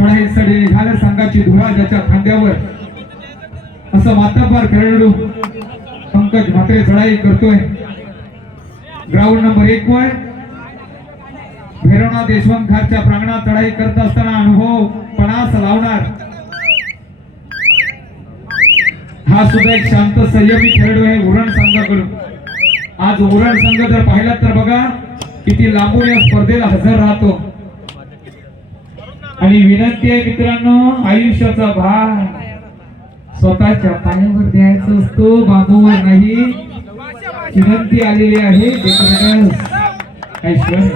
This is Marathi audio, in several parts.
चढाईसाठी निघाल्या संघाची धुरा ज्याच्या खांद्यावर. असं मातापार खेळाडू पंकज म्हात्रे चढाई करतोय. ग्राउंड नंबर एक वर. भैरवनाथ देशवंत खारच्या प्रांगणात चढाई करत असताना अनुभव पणास लावणार. हा सुद्धा एक शांत संयमी खेळाडू आहे उरण संघाकडून. आज उरण संघ जर पाहिला तर बघा किती लांबून या स्पर्धेला हजर राहतो. आणि विनंती आहे मित्रांनो आयुष्याचा भार. स्वतःच्या पायावर द्यायचा असतो बाबूवर नाही. विनंती आलेली आहे ऐश्वर्य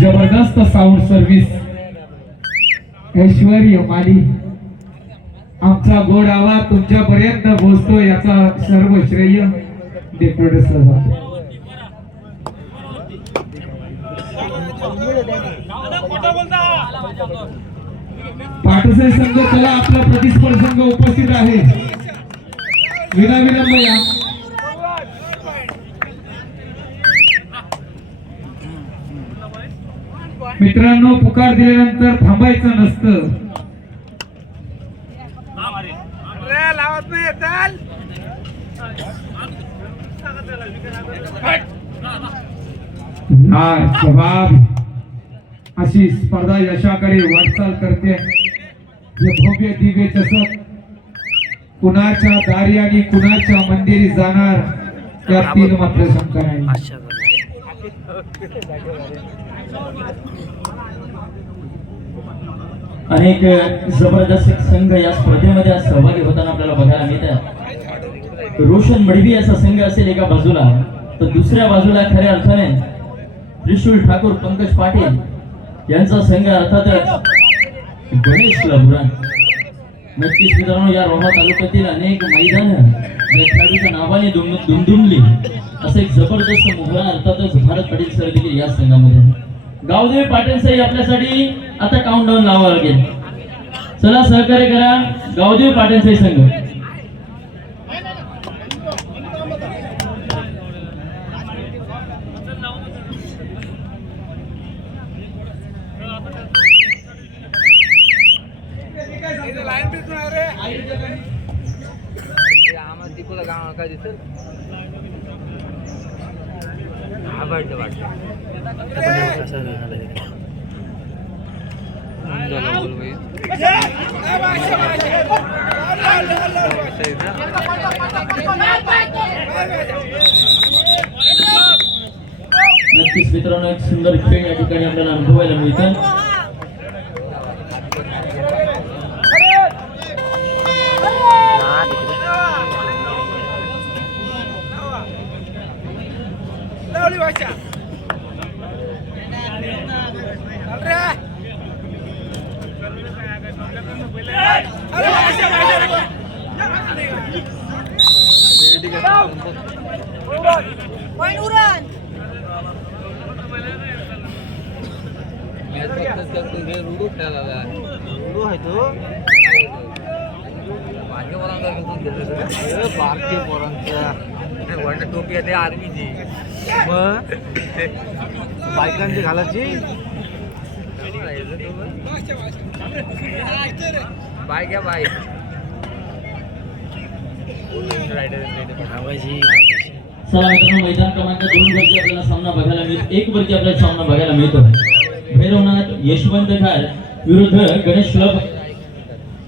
जबरदस्त साऊंड सर्व्हिस ऐश्वर्य माली. आमचा गोड आवाज तुमच्यापर्यंत पोहोचतो याचा सर्व श्रेय डेप्युटेसला जातो. पाटसे संघ चला आपला प्रतिस्पर्ध संघ उपस्थित आहे. विनाविलंब या मित्रांनो पुकार दिल्यानंतर थांबायचं नसतं. लावत नाही जबाब अशी स्पर्धा यशाकडे वाटचाल करते. हे भव्य दिव्य चषक कुणाच्या दारी आणि कुणाच्या मंदिरी जाणार या तीन मात्र शंका नाही अनेक जबरदस्त संघ या स्पर्धेमध्ये आज सहभागी होताना आपल्याला बघायला मिळतात रोशन मडवी असा संघ असेल एका बाजूला तर दुसऱ्या बाजूला खऱ्या अर्थाने त्रिशूल ठाकूर पंकज पाटील यांचा संघ अर्थातच गणेश लबुरान नक्कीच मित्रांनो या रोहा तालुक्यातील अनेक मैदान या खेळाडूच्या नावाने दुमदुमली. असं एक जबरदस्त मोहरा अर्थातच भारत पाटील सर देखील या संघामध्ये गावदेवी पाटील साहेब आपल्यासाठी आता काउंट डाऊन लावावं लागेल. चला सहकार्य करा गावदेवी पाटील साहेब संघ. काय दिसेल? आवडलं नक्कीच मित्रांनो एक सुंदर खेळ या ठिकाणी आपल्याला अनुभवायला मिळतं. बायकांची घालायची. बाय घ्या बाय. चला मित्रांनो मैदान क्रमांक दोन वरती आपल्याला सामना बघायला मिळतो एक वरती आपल्याला सामना बघायला मिळतो भैरवनाथ यशवंत खार विरुद्ध गणेश क्लब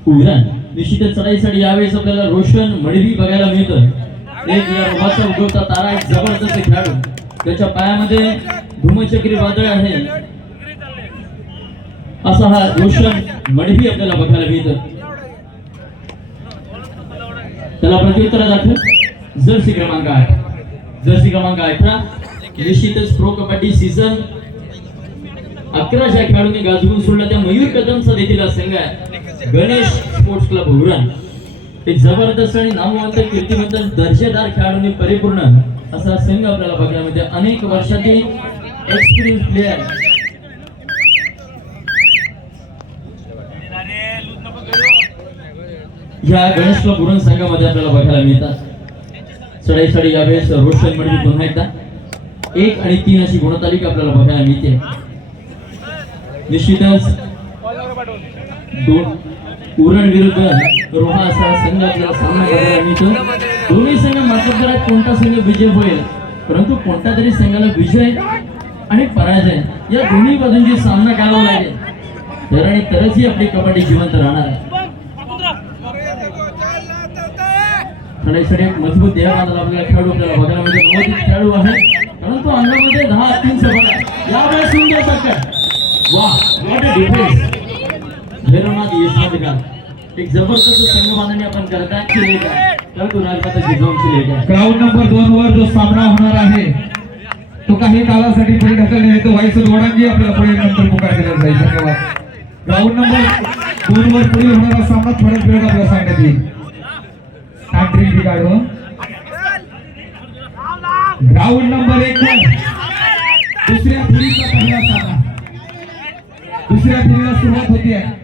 उरण निश्चितच चढाईसाठी यावेळेस आपल्याला रोशन मडवी बघायला मिळतं एक या रोमाचा उगवता तारा एक जबरदस्त खेळाडू. त्याच्या पायामध्ये धूमचक्री वादळ आहे. असा हा रोशन मडवी आपल्याला बघायला मिळतं. त्याला प्रत्युत्तर दाखल जर्सी क्रमांक आठ. जर्सी क्रमांक अठरा निश्चितच प्रो कबड्डी सीझन अकराशा खेळाडूंनी गाजवून सोडला. त्या मयूर कदमचा देखील हा संघ आहे. गणेश स्पोर्ट्स क्लब उरण एक जबरदस्त आणि नामवंत कीर्तिवंत दर्जेदार खेळाडूंनी परिपूर्ण असा संघ आपल्याला बघायला मिळते. अनेक वर्षातील एक्सपिरियन्स प्लेयर या गणेश क्लब संघामध्ये आपल्याला बघायला मिळतात. चढाई चढाई यावेळेस रोशन म्हणजे पुन्हा एकदा. एक आणि तीन अशी गुणतालिका आपल्याला बघायला मिळते. निश्चितच दोन उरण विरुद्ध रोहा असा संघ आपल्याला सामना करायला मिळतो. दोन्ही संघ मात्र कोणता संघ विजय होईल? परंतु कोणत्या तरी संघाला विजय आणि पराजय या दोन्ही बाजूंची सामना करावा लागेल. तर आणि तरच ही आपली कबड्डी जिवंत राहणार आहे. एक मजबूत देह आपल्याला खेळाडू आपल्याला बघायला म्हणजे नव्वद खेळाडू आहे परंतु अंगामध्ये दहा तीन बघा यावेळेस सुंदर टक्कर वा what a difference Bhairavnath Yashwant का एक जबरदस्त संघ बांधणी आपण करताय. केले का परंतु राजमाता जिजाऊंची लेट आहे. क्राऊड नंबर दोन वर जो सामना होणार आहे तो काही कालासाठी पुढे ढकलण्यात येतो. वाईस रोडांनी आपल्याला पुढे नंतर पुकार केला. जाईल धन्यवाद ग्राउंड नंबर दोन वर पुढे होणारा सामना थोड्याच वेळात आपल्याला सांगण्यात येईल. तांत्रिक बिघाड ग्राउंड नंबर एक दुसऱ्या फेरीचा पहिला सामना. दुसऱ्या फेरीला सुरुवात होती आहे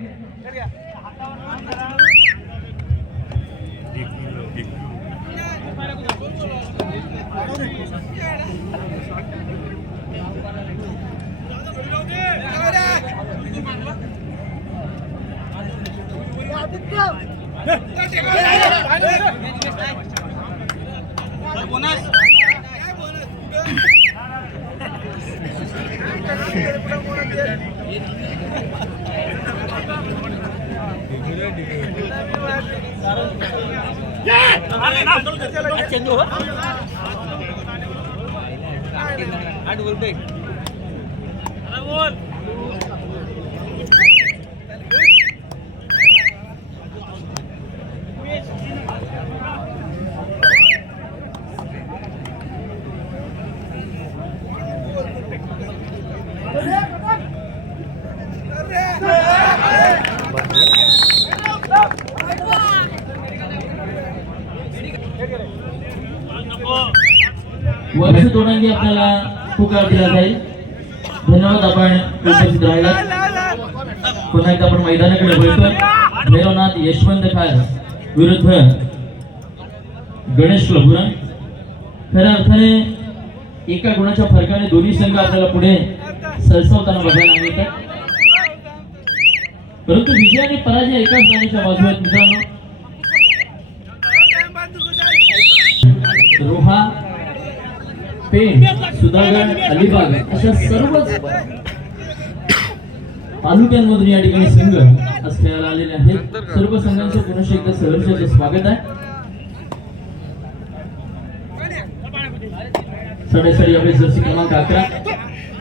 वर्ष दोनांगी आपल्याला पुकार दिला जाईल. धन्यवाद आपण उपस्थित राहिला पुन्हा एकदा आपण मैदानाकडे बोलतो भैरवनाथ यशवंत खार विरुद्ध गणेश लभुरा खऱ्या अर्थाने एका गुणाच्या फरकाने दोन्ही संघ आपल्याला पुढे सरसावताना बघायला मिळतात. परंतु विजय आणि पराजय एकाच जाण्याच्या बाजू आहेत मित्रांनो. रोहा पेण सुधागड अलिबाग अशा सर्वच तालुक्यांमधून या ठिकाणी संघ असल्याला आलेले आहेत. सर्व संघांचं पुनश एकदा सहर्षाचं स्वागत आहे. साडेसाडी आपले जर्सी क्रमांक अकरा.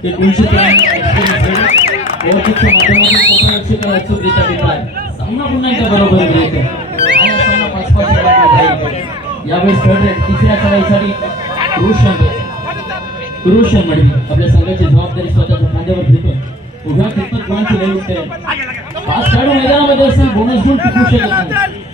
ते दोनशे ओळखीच्या माध्यमातून कोकण रक्षक अचूक देता देत आहे सामना पुन्हा एकदा बरोबर येतो आणि सामना पाच पाच यावेळेस थर्ड रेट तिसऱ्या चढाईसाठी रोशन रोशन मडवी आपल्या संघाची जबाबदारी स्वतःच्या खांद्यावर घेतो उभ्या कितपत गुणांची लय उठते पाच खेळाडू मैदानामध्ये असेल बोनस गुण टिकू शकत नाही.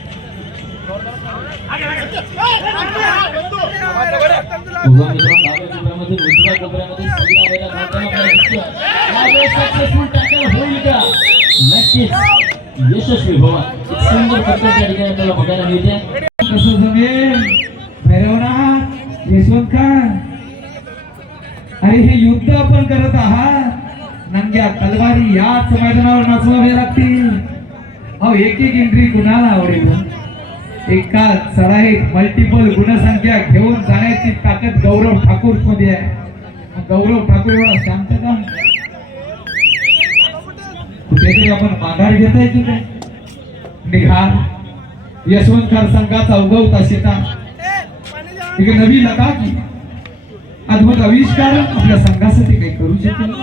यशस्वी भवन सुंदर ठिकाणी आपल्याला बघायला मिळते कसं जमेल भैरवनाथ यशवंत खान. अरे हे युद्ध आपण करत आहात. नंग्या तलवारी याच मैदानावर नाचवावे लागतील अहो एक एक एंट्री कुणाला आवडेल? एका चढाईत मल्टिपल गुणसंख्या घेऊन जाण्याची ताकद गौरव ठाकूरमध्ये आहे. गौरव ठाकूर एवढा शांत का? कुठेतरी आपण माघार घेताय की काय निघा. यशवंतकर संघाचा उगवता शेता. नवी लता की? अद्भुत आविष्कार आपल्या संघासाठी काही करू शकेल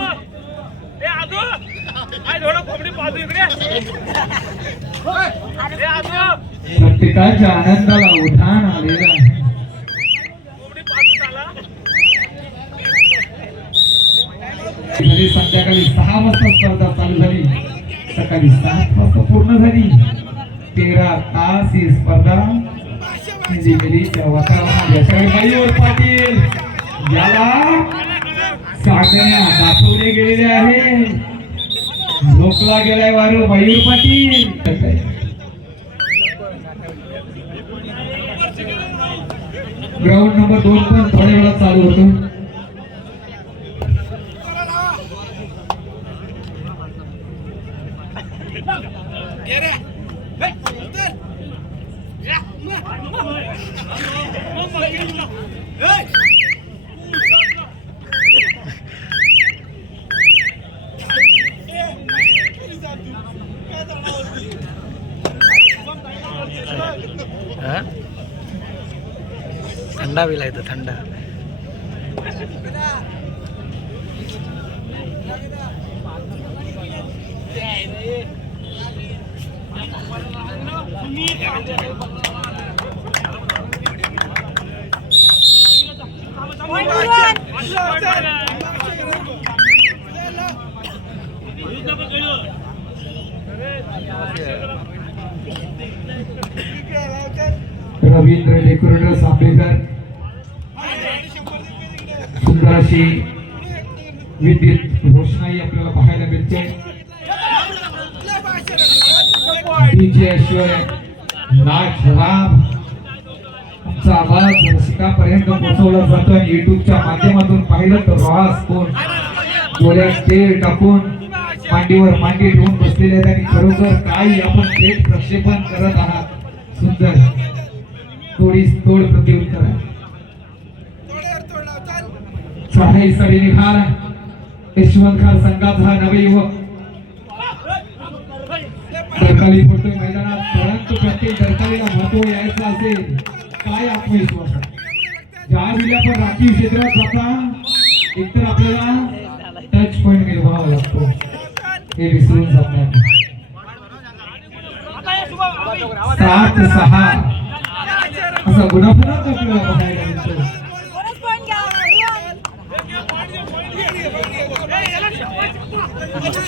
प्रत्येकाच्या आनंदाला उधाण आलेलं आहे. संध्याकाळी सहा वाजता स्पर्धा चालू झाली. सकाळी सात वाजता पूर्ण झाली. तेरा तास ही स्पर्धा. जिंकलीच्या वातावरणात पाटील. याला साधण्या दाखवले गेलेले आहे. लोकला गेलाय वारू मयूर पाटील. ग्राउंड नंबर दोन पण थोड्या वेळात चालू होतो. Hey! बिला येतो थंडा Point विद्युत रोषणाई आपल्याला पाहायला मिळते. डीजे ऐश्वर नाच राम आमचा आवाज रसिकापर्यंत पोहोचवला जातो आणि युट्यूबच्या माध्यमातून पाहिलं तर रॉस कोण? डोळ्यात तेल टाकून मांडीवर मांडी ठेवून बसलेले आहेत आणि खरोखर काही आपण थेट प्रक्षेपण करत आहात. सुंदर. थोडी तोड प्रतिउत्तर चढाई सरी निघाला. यशवंत खान संघाचा हा नवयुवक. दरकाली पडतोय मैदानात परंतु प्रत्येक दरकालीला महत्त्व यायचं असेल काय आत्मविश्वास ज्या वेळी आपण राखीव क्षेत्रात जाता एकतर आपल्याला टच पॉइंट मिळवावा लागतो. हे विसरून जात सात सहा. असा गुणाफलक आपल्याला बघायला मिळतो.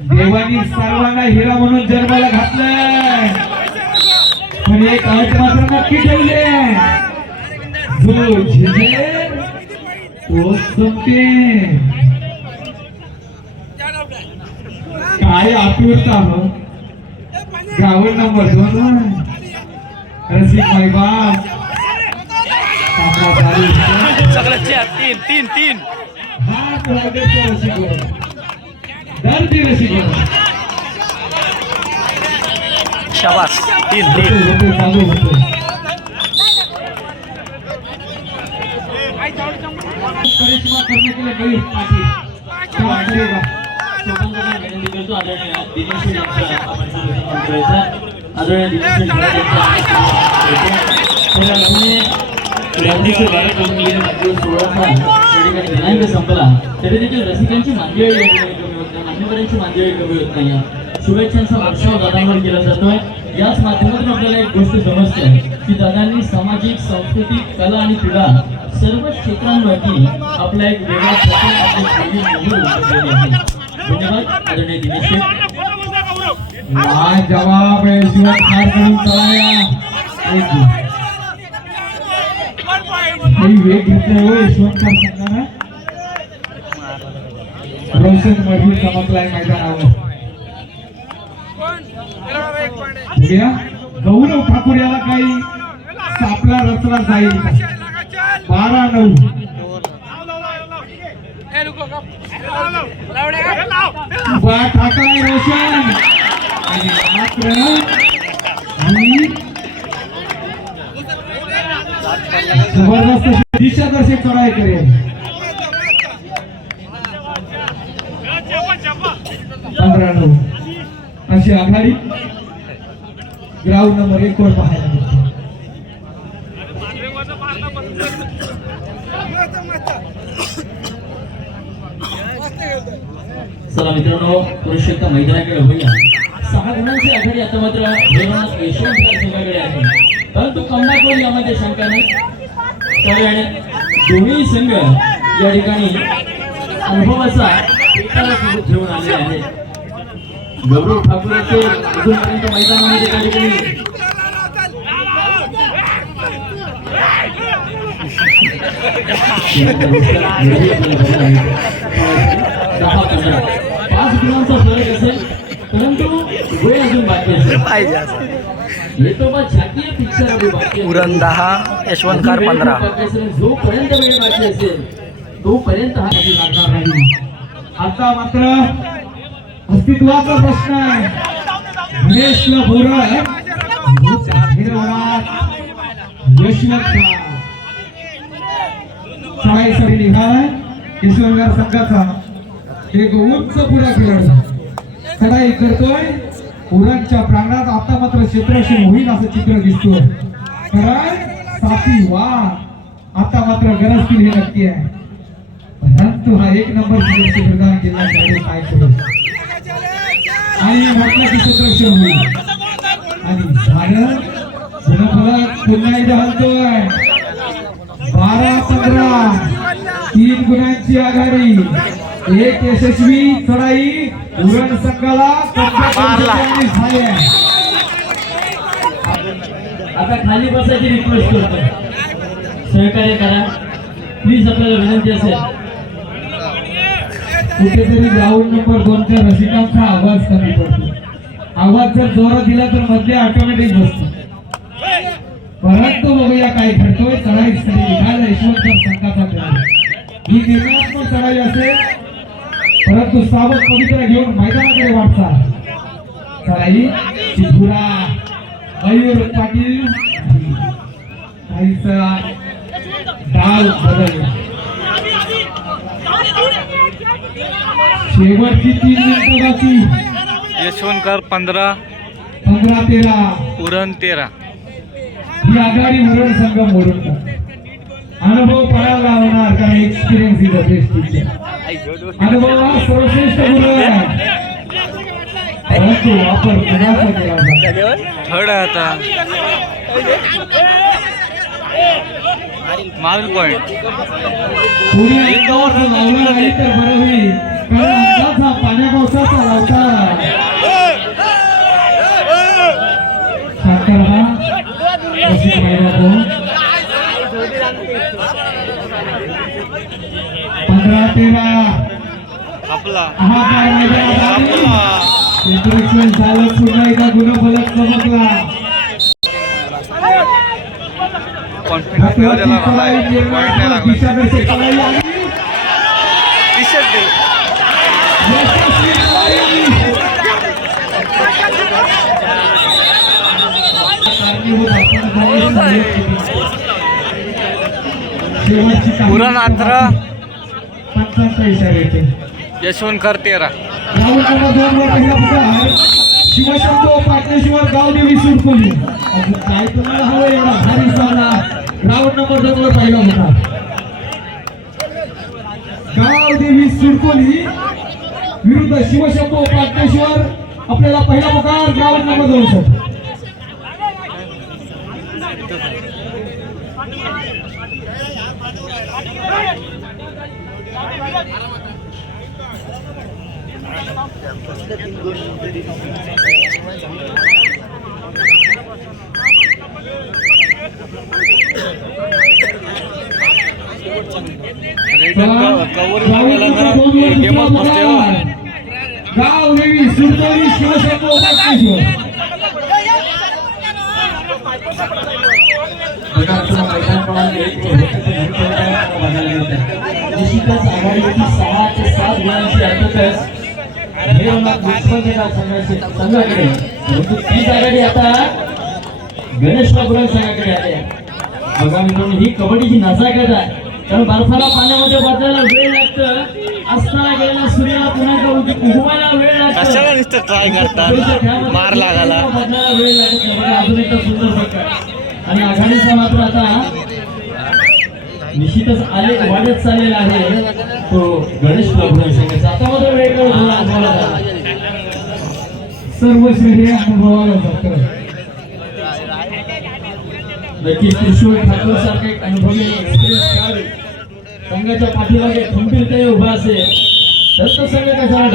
देवानी सर्वांना हिरा म्हणून जन्माला घातलंय. पण एक अट मात्र नक्की ठेवले जो झिजेल तो संपते काय आतुरता हो. गावर नंबर दोन. रसिक. सगळ्याच्या तीन तीन तीन. हात दर्दी रसिक शाबास. तीन तीन. चालू होते. करिश्मा करने के लिए गई सोळाचा त्या ठिकाणी दिनांक संपला. तरी देखील रसिकांची मांदियाळी या ठिकाणी कमी होत नाही मान्यवरांची मांदियाळी कमी होत नाही शुभेच्छांचा वर्षाव दादांवर केला जातोय. याच माध्यमातून आपल्याला एक गोष्ट समजते की दादांनी सामाजिक सांस्कृतिक कला आणि क्रीडा सर्व क्षेत्रांवरती आपला एक वेगळा प्रकारे आपली शैली मोहीम उभारलेली आहे. धन्यवाद आदरणीय दिनेश शेठ. जवाब है शिवन खानकडून चलाया. एक गुण. काही वेग घेतलाय हो यशवंत खान संघानं रोशन मधील चमकलाय मैदानावर. बघूया गौरव ठाकूर याला काही सापला रचला जाईल. बारा नऊ. उभा टाकलाय रोशन. आणि मात्र जबरदस्त दिशादर्शक चढाई करेल. पंधरा नऊ अशी आघाडी ग्राउंड नंबर एक वर पाहायला मिळते. चला मित्रांनो पुरुषोत्तम मैदानाकडे होऊया सहा गुणांची आघाडी आता मात्र देवनाथ संघाकडे आहे. परंतु कमला कोण यामध्ये शंका नाही. कारण दोन्ही संघ या ठिकाणी अनुभवाचा एकाला सोबत घेऊन आले आहेत. गौरव ठाकूरचे अजूनपर्यंत मैदानामध्ये त्या ठिकाणी पाच गुणांचा फरक असेल परंतु वेळ अजून बाकी असेल पाहिजे. उरण दहा पंधरा. जोपर्यंत वेळ बाकी असेल तोपर्यंत हा लागणार नाही. आता मात्र अस्तित्वाचा प्रश्न आहे. गणेशला बोरं हिरवणार निघालाय यशवंतगार संघाचा एक उंच पुढा खेळाडू चढाई करतोय उरणच्या प्रांगणात आता मात्र क्षेत्रक्षण होईल असं चित्र दिसतोय. चढाई साथी वा आता मात्र गरज हे नक्की आहे. परंतु हा एक नंबर प्रदान केला काय करू? आणि म्हटलं की क्षेत्रक्षण होईल आणि झालं गुणफलक पुन्हा एकदा हलतोय. बारा पंधरा तीन गुणांची आघाडी. एक यशस्वी चढाई उरण संघाला झाली. आता खाली बसायची रिक्वेस्ट करतो सहकार्य करा. प्लीज आपल्याला विनंती असेल. कुठेतरी ग्राउंड नंबर दोनच्या रसिकांचा आवाज कमी पडतो. आवाज जर जोरात दिला तर मधले ऑटोमॅटिक बसतो. परंतु बघूया काय घडतोय? चढाई साठी निघाला यशवंत संघाचा खेळ ही निर्णयात्मक चढाई असेल परंतु सावध पवित्र घेऊन मैदानाकडे वाटचा चढाई चिपुरा मयूर पाटील. काहीचा डाल बदलला. शेवटची तीन मिनिटं बाकी यशवंतकार पंधरा पंधरा तेरा. उरण तेरा. ही आघाडी उरण संघ टाकते. अनुभव पळायला होणार कारण experience is the best teacher अनुभव हा सर्वश्रेष्ठ गुरु परंतु वापर कुणाचा केला थर्ड आता. पॉइंट कोणी अंगावर जर लावलं नाही तर बरं होईल. कारण अंगात हा पाण्या पावसाचा लावता शांत राहा रसिक मैदान पंधरा तेरा आपला हा काय मैदान इंटरेक्शन झालं पुन्हा एकदा गुणफलक चमकला कॉन्फिडन्स त्याला पॉईंट नाही लागला दिशादर्शक चढाई आली. टी शर्ट दे यशस्वी चढाई. कारणीभूत आपण झाले नाही. येते यशवंतकर तेरा शिवशंभो पाटणेश्वर गावदेवी सुरकोली अजून काय तुम्हाला हवं एवढा भारी सामना राऊंड नंबर दोन वर पहिला पुकार गावदेवी सुरकोली विरुद्ध शिवशंभो पाटणेश्वर आपल्याला पहिला पुकार ग्राउंड नंबर दोन साठी कवर गेला ना गेमच बसते हो गावदेवी सुरकोली शिवशंभो पाटणेश्वर प्रकारचं मैदान प्रमाणे एक बघायला मिळतं. निश्चितच आघाडीवरती सहा ते सात गुणांची अर्थातच संघाकडे परंतु तीच आघाडी आता गणेश बाबुराव संघाकडे आली आहे. बघा मित्रांनो ही कबड्डीची नजाकत आहे. कारण बर्फाला पाण्यामध्ये बदलायला वेळ लागतं. असताना गेलेल्या सूर्याला पुन्हा उगी- उगवायला वेळ लागतं. कशाला नुसतं ट्राय करतात मार लागाला बदलायला वेळ लागत नाही. अजून एकदा सुंदर प्रकार आणि आघाडीचा मात्र आता निश्चितच आले वाढत चाललेला आहे. तो गणेश आता मात्र वेगळं अनुभवलं जातं. सर्व श्रेय अनुभवाला जातं. ठाकूर सारखे अनुभवी संघाच्या पाठीमागे खंबीरतेने उभा असेल. तर तो संघ कशाला